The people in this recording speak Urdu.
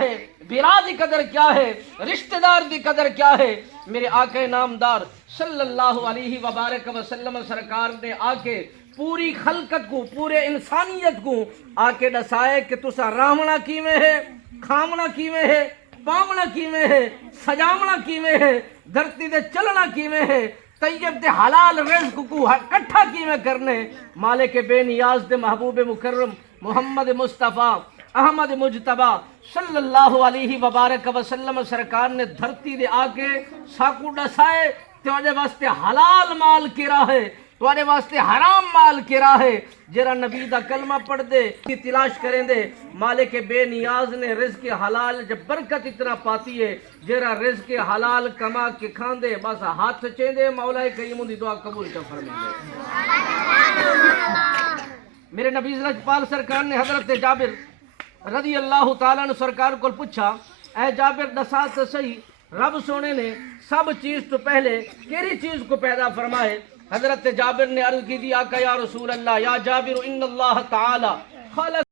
ہے، برا دی قدر کیا ہے، رشتہ دار دی قدر کیا ہے۔ میرے آقا نامدار صلی اللہ علیہ وبارک وسلم سرکار نے آ کے پوری خلقت کو، پورے انسانیت کو آ کے دسائے کہ تسا راہنا کیویں ہے، کھامنا کیویں ہے، پامنا کیویں ہے، سجامنا کیویں ہے، دھرتی دے چلنا کیویں ہے، طیب دے حلال رزق کو اکٹھا کیویں کرنے۔ مالک بے نیاز دے محبوب مکرم محمد مصطفیٰ احمد مجتبہ صلی اللہ علیہ وبارک وسلم سرکار نے دھرتی دے آ کے ساکو ڈسائے تواڈے واسطے حلال مال کرا ہے، تواڈے واسطے حرام مال کرا ہے۔ جرا نبی دا کلمہ پڑھ دے کی تلاش کریں دے، مالک بے نیاز نے رزق حلال جب برکت اتنا پاتی ہے، جرا رزق حلال کما کے کھان دے بس ہاتھ چین دے، مولا کریم دی دعا قبول کر فرما دے۔ میرے نبی لجپال سرکار نے حضرت جابر رضی اللہ تعالیٰ نے سرکار کو پوچھا، اے جابر دسا تو صحیح رب سونے نے سب چیز تو پہلے کیری چیز کو پیدا فرمائے؟ حضرت جابر نے عرض کی دی، آقا یا رسول اللہ، یا جابر ان اللہ تعالی خلق